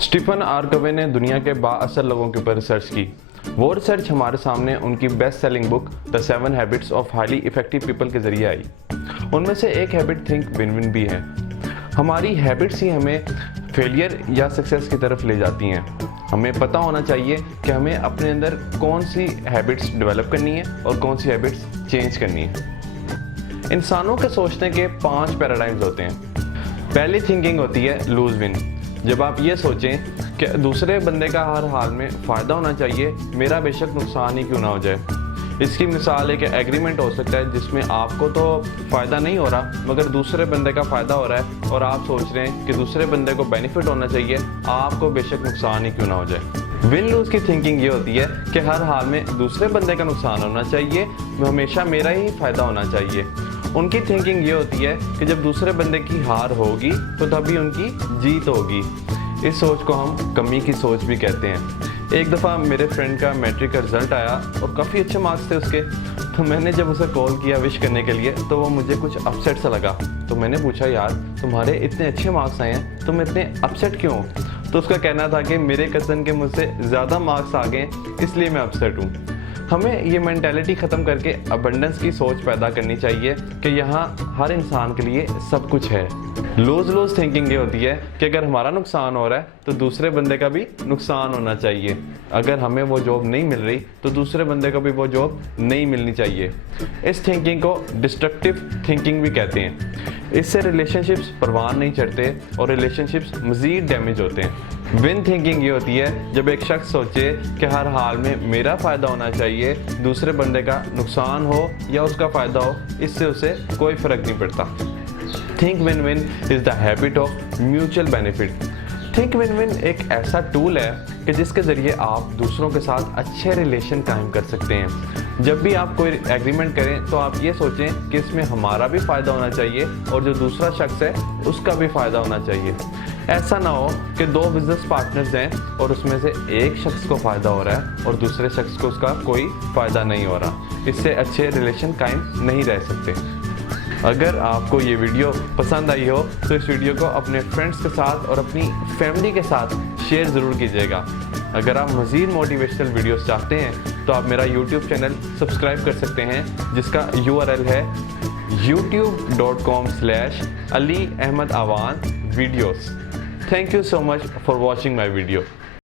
Stephen are कवे ने दुनिया के बाअसर लोगों के ऊपर रिसर्च की। वो रिसर्च हमारे सामने उनकी best selling book the 7 habits of highly effective people के जरिए आई। उनमें से एक हैबिट थिंक विन विन भी है। हमारी हैबिट्स ही हमें फेलियर या सक्सेस की तरफ ले जाती हैं। हमें पता होना चाहिए कि हमें अपने अंदर कौन सी हैबिट्स डेवलप करनी है और कौन सी हैबिट्स चेंज करनी है। इंसानों के सोचने के 5 पैराडाइम्स होते हैं। पहली थिंकिंग होती है लूज विन। जब आप ये सोचें कि दूसरे बंदे का हर हाल में फ़ायदा होना चाहिए, मेरा बेशक नुकसान ही क्यों ना हो जाए। इसकी मिसाल एक एग्रीमेंट हो सकता है जिसमें आपको तो फ़ायदा नहीं हो रहा मगर दूसरे बंदे का फ़ायदा हो रहा है और आप सोच रहे हैं कि दूसरे बंदे को बेनिफिट होना चाहिए, आपको बेशक नुकसान ही क्यों ना हो जाए। विन लूज की थिंकिंग ये होती है कि हर हाल में दूसरे बंदे का नुकसान होना चाहिए, हमेशा मेरा ही फ़ायदा होना चाहिए। उनकी थिंकिंग ये होती है कि जब दूसरे बंदे की हार होगी तो तभी उनकी जीत होगी। इस सोच को हम कमी की सोच भी कहते हैं। एक दफ़ा मेरे फ्रेंड का मैट्रिक का रिज़ल्ट आया और काफ़ी अच्छे मार्क्स थे उसके। तो मैंने जब उसे कॉल किया विश करने के लिए तो वो मुझे कुछ अपसेट सा लगा। तो मैंने पूछा, यार तुम्हारे इतने अच्छे मार्क्स आए हैं, तुम इतने अपसेट क्यों हो? तो उसका कहना था कि मेरे कज़न के मुझसे ज़्यादा मार्क्स आ गए इसलिए मैं अपसेट हूँ। हमें ये मेंटालिटी ख़त्म करके अबंडेंस की सोच पैदा करनी चाहिए कि यहाँ हर इंसान के लिए सब कुछ है। लूज थिंकिंग ये होती है कि अगर हमारा नुकसान हो रहा है तो दूसरे बंदे का भी नुकसान होना चाहिए। अगर हमें वो जॉब नहीं मिल रही तो दूसरे बंदे को भी वो जॉब नहीं मिलनी चाहिए। इस थिंकिंग को डिस्ट्रक्टिव थिंकिंग भी कहते हैं। इससे रिलेशनशिप्स परवान नहीं चढ़ते और रिलेशनशिप्स मज़ीद डैमेज होते हैं। विन थिंकिंग ये होती है जब एक शख्स सोचे कि हर हाल में मेरा फ़ायदा होना चाहिए, दूसरे बंदे का नुकसान हो या उसका फ़ायदा हो, इससे उसे कोई फ़र्क नहीं पड़ता। Think win win is the habit of mutual benefit. Think win win एक ऐसा टूल है कि जिसके ज़रिए आप दूसरों के साथ अच्छे रिलेशन कायम कर सकते हैं। जब भी आप कोई एग्रीमेंट करें तो आप ये सोचें कि इसमें हमारा भी फ़ायदा होना चाहिए और जो दूसरा शख्स है उसका भी फ़ायदा होना चाहिए। ऐसा ना हो कि 2 बिजनेस पार्टनर्स हैं और उसमें से एक शख्स को फ़ायदा हो रहा है और दूसरे शख्स को उसका कोई फ़ायदा नहीं हो रहा। इससे अच्छे रिलेशन कायम नहीं रह सकते। अगर आपको ये वीडियो पसंद आई हो तो इस वीडियो को अपने फ्रेंड्स के साथ और अपनी फैमिली के साथ शेयर ज़रूर कीजिएगा। अगर आप मज़ीद मोटिवेशनल वीडियोस चाहते हैं तो आप मेरा YouTube चैनल सब्सक्राइब कर सकते हैं जिसका URL है youtube.com/Ali Ahmed Awan videos। Thank you so much for watching my video.